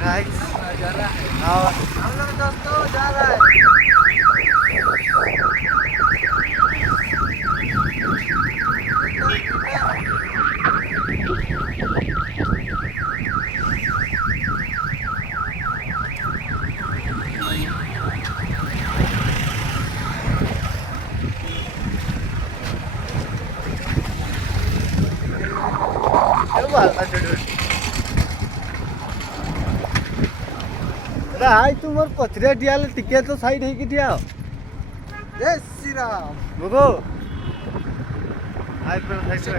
गाइस और हम लोग दोस्तों जा रहा है। हाई तुम मोर पथरे डियाले टिके तो साइड है कि डिया जय श्री राम गोगो हाई पर साइड से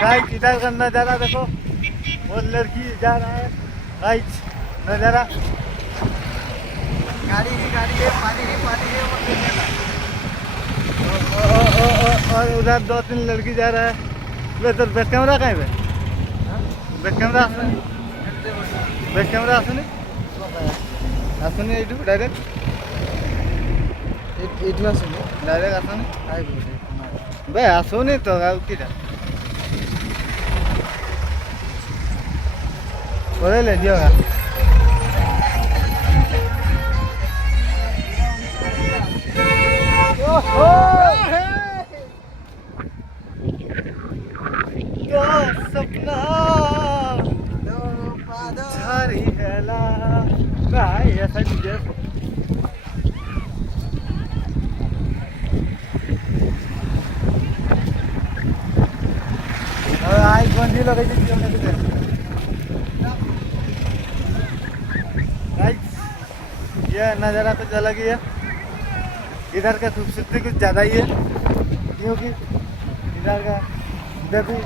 गाइस इधर का नजारा देखो। वो लड़की जा रहा है गाइस नजारा। गाड़ी है पानी है और उधर 2-3 लड़की जा रहा है। वे तो बैक कैमरा कहीं पे बैक कैमरा आसुनी एटू डायरेक्ट आसुनी बे आसुनी तो किटा पढ़े ले दियोगा सपना झारी हेला काय ऐसा तुझे आई बंदी लगे ये नज़ारा कुछ अलग ही है। इधर का खूबसूरती कुछ ज़्यादा ही है क्योंकि इधर भी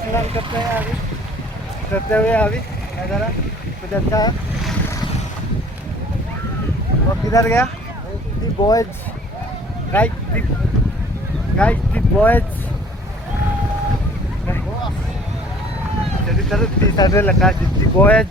स्नान करते हैं अभी नज़ारा कुछ अच्छा है। और किधर गया the boys guys the boys jadi terus di sana lekas di bॉयज